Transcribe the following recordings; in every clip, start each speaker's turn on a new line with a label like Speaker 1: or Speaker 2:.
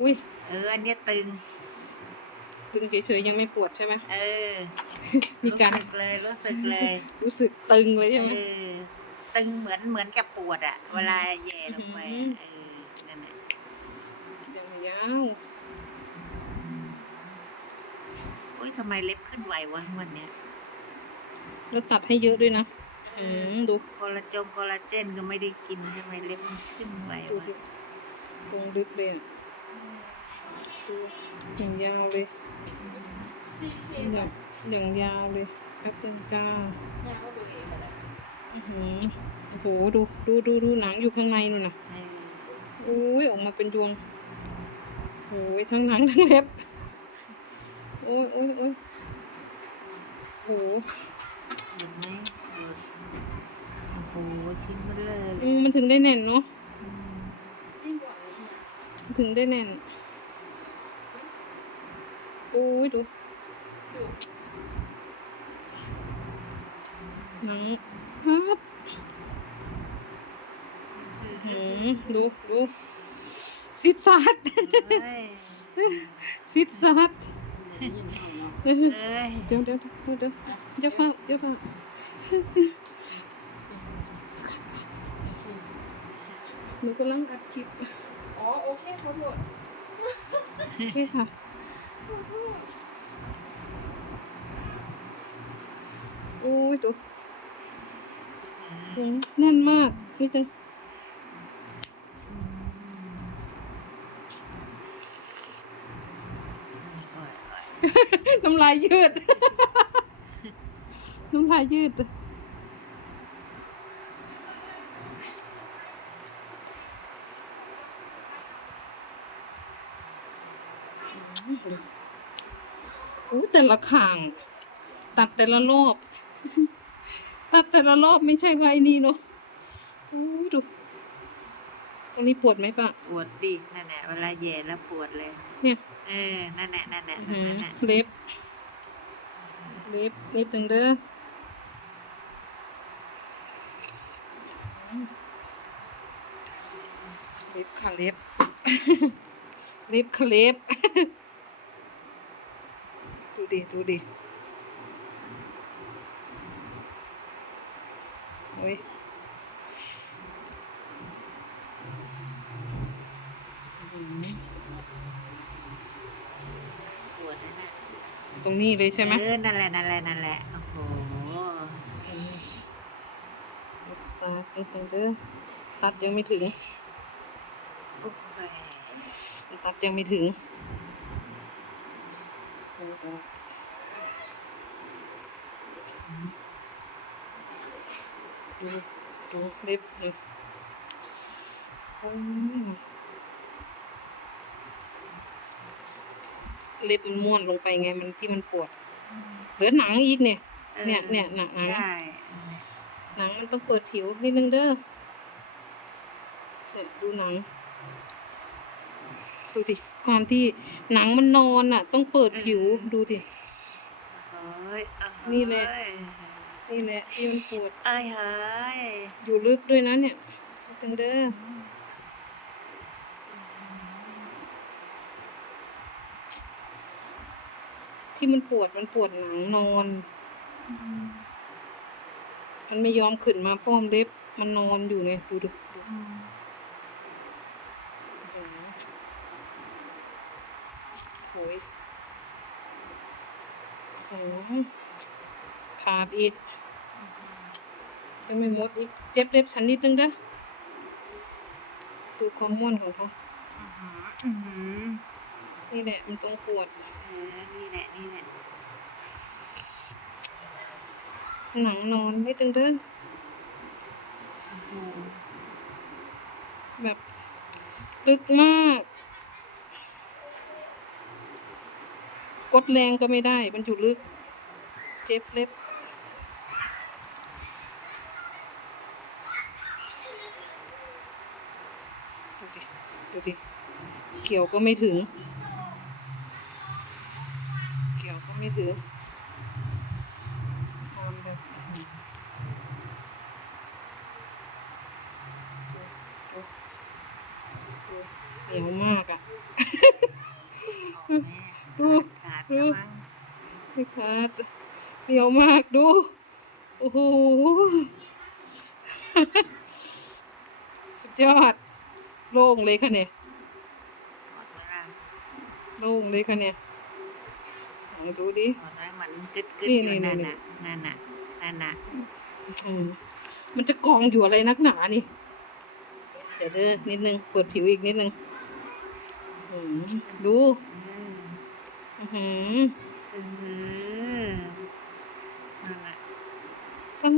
Speaker 1: อุ้ย
Speaker 2: เอออันเนี้ยตึง
Speaker 1: ตึงเฉยๆยังไม่ปวดใช่ไหม
Speaker 2: เออ
Speaker 1: มีการ
Speaker 2: รู้สึกเลยรู้สึกเลย
Speaker 1: รู้สึกตึงเลยใช่ไหม
Speaker 2: เออตึงเหมือนเหมือนกับปวดอะเวลาแย่ลงไป
Speaker 1: อืม
Speaker 2: เออนั่นแหละ
Speaker 1: อย่างยาว
Speaker 2: อุ้ยทำไมเล็บขึ้นไววะวันเนี้ย
Speaker 1: แล้วตัดให้เยอะด้วยนะอืมดู
Speaker 2: คอลลาจงคอลลาเจนก็ไม่ได้กินทำไมเล็บมันขึ้นไว
Speaker 1: ดู
Speaker 2: วะ
Speaker 1: สิลงลึกเลยอะดู อย่างยาวเลยอย่างอย่างยาวเลยแอปเปิลจ้าอื้อหือโอ้โหดูดูดูดูหนังอยู่ข้างในนู่นน่ะ
Speaker 2: เออ
Speaker 1: อุ้ยออกมาเป็นดวงโอ้ยทั้งหนังทั้งเล็บโอ้ยโอ้ยโอ้ยโอ้โห
Speaker 2: เห็นไหมโอ้โหชิ้นเบลอเล
Speaker 1: อื
Speaker 2: ย
Speaker 1: มมันถึงได้แน่นเนาะ
Speaker 2: อืม
Speaker 1: มันถึงได้แน่น โอ้ยดูหนังฮับหืมดูดูซิดซัด
Speaker 2: เอ้ย
Speaker 1: ซิดซัด
Speaker 2: เอ้ย
Speaker 1: เดี๋ยวเดี๋ยวเดี๋ยวเดี๋ยวเดี๋ยวฟ้าเดี๋ยวฟ้าหนูกำลังอัดคลิป
Speaker 3: อ๋อ โอเคขอโทษ
Speaker 1: โอเคค่ะโอ้ยดูอืมแน่นมากนี่จัง
Speaker 2: โอ้ยโอ้ย
Speaker 1: น้ำลายยืด น้ำลายยืด แต่ละข่าง ตัดแต่ละรอบ ตัดแต่ละรอบไม่ใช่ไว้นี่เนาะอู้ดู ตรงนี้ปวดไหมปะ
Speaker 2: ปวดดินั่นแหละเวลาแย่แล้วปวดเลย
Speaker 1: เนี่ย
Speaker 2: เออ นั่นแหละนั่นแหละ
Speaker 1: อื้อ
Speaker 2: นั่น
Speaker 1: หือ
Speaker 2: แหละ
Speaker 1: เล็บ เล็บนิดหนึ่งเด้อเล็บค่ะเล็บเล็บค่ะเล็บ ดูดิ ดูดิโอ้ย
Speaker 2: ปวดนั่นแหละ
Speaker 1: ตรงนี้เลยใช่ไหม
Speaker 2: เออนั่นแหละนั่นแหละนั่นแหละโอ้โห
Speaker 1: ศึกษานิดหนึ่งเด้อตัดยังไม่ถึง
Speaker 2: โอ้ย
Speaker 1: ตัดยังไม่ถึงดูดูเล็บเลยโอ้ยเล็บมันม้วนลงไปไงมันที่มันปวดเหลือหนังอีกเนี่ย เนี่ยเนี่ยหนัง
Speaker 2: ใช่
Speaker 1: หนังมันต้องเปิดผิวนิดนึงเด้อเนี่ยดูหนังดูดิความที่หนังมันนอนอะ ต้องเปิดผิวดูดิ
Speaker 2: โอ้ ยโอ้โนี่
Speaker 1: แหละนี่แหละที่มันปวด
Speaker 2: เอ้ยเฮ้ย
Speaker 1: อยู่ลึกด้วยนะเนี่ยนิดนึงเด้อที่มันปวดมันปวดหนังนอน มันไม่ยอมขึ้นมาเพราะมันเล็บมันนอนอยู่ไงดูดูดูโอ้ยโอ้โห ขาดอีกจะไม่หมดอีกเจ็บเล็บฉันนิดนึงเด้อดูความม่วนของเขา
Speaker 2: อื้อหือ
Speaker 1: นี่แหละมันต้องปวด
Speaker 2: เออนี่แหละนี่แหละ
Speaker 1: หนังนอนนิดนึงเด้อ
Speaker 2: โอ้โห
Speaker 1: แบบลึกมาก กดแรงก็ไม่ได้ มันอยู่ลึก เจ็บเล็บ ดูดิ เกี่ยวก็ไม่ถึง เกี่ยวก็ไม่ถึงทำแบบเหนียวมากอะดูดูไม่ขาดเหนียวมากดู โอ้โห สุดยอด โล่งเลยค่ะเนี่ย
Speaker 2: ถอดไหมล่ะ
Speaker 1: โล่งเลยค่ะเนี่ยลองดูดิ
Speaker 2: ถอดได้มันกึดกึด
Speaker 1: นี่
Speaker 2: อยู่
Speaker 1: นี่
Speaker 2: นั่น
Speaker 1: นี่
Speaker 2: น่ะนั่นน่ะนั่นน่ะ
Speaker 1: อืมมันจะกองอยู่อะไรนักหนานี่ เดี๋ยวเด้อนิดนึงเปิดผิวอีกนิดนึงอืมดู
Speaker 2: เออ
Speaker 1: อื้อหือ
Speaker 2: เออนั่นน่ะ
Speaker 1: ตัด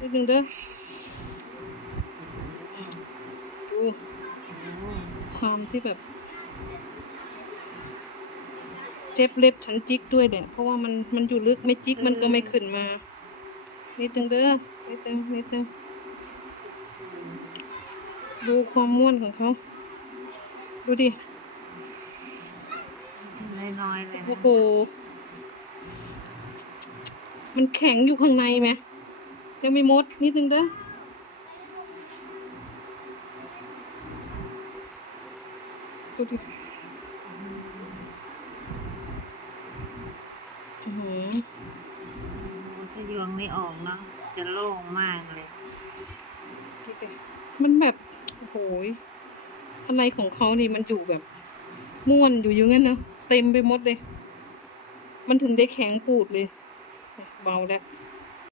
Speaker 1: นิดนึงเด้อ ดู
Speaker 2: โอ้
Speaker 1: ความที่แบบ เจ็บเล็บฉันจิกด้วยแหละเพราะว่ามันมันอยู่ลึกไม่จิกมันก็ไม่ขึ้นมา นิดนึงเด้อนิดนึงนิดนึงดูความม้วนของเขา ดูดิ
Speaker 2: ชิ้นน้อยๆเลย
Speaker 1: โอ้
Speaker 2: นะ
Speaker 1: โหมันแข็งอยู่ข้างในไหมยังไม่หมดนิดนึงเด้อ ดูดิอื้อหือ
Speaker 2: โอ้ถ้ายวงนี้ออกเนาะจะโล่งมากเลย
Speaker 1: ดูดิมันแบบโอ้โหยอะไรของเขานี่มันอยู่แบบม่วนอยู่อย่างนั้นเนาะเต็มไปหมดเลย มันถึงได้แข็งปูดเลย เบาแล้ว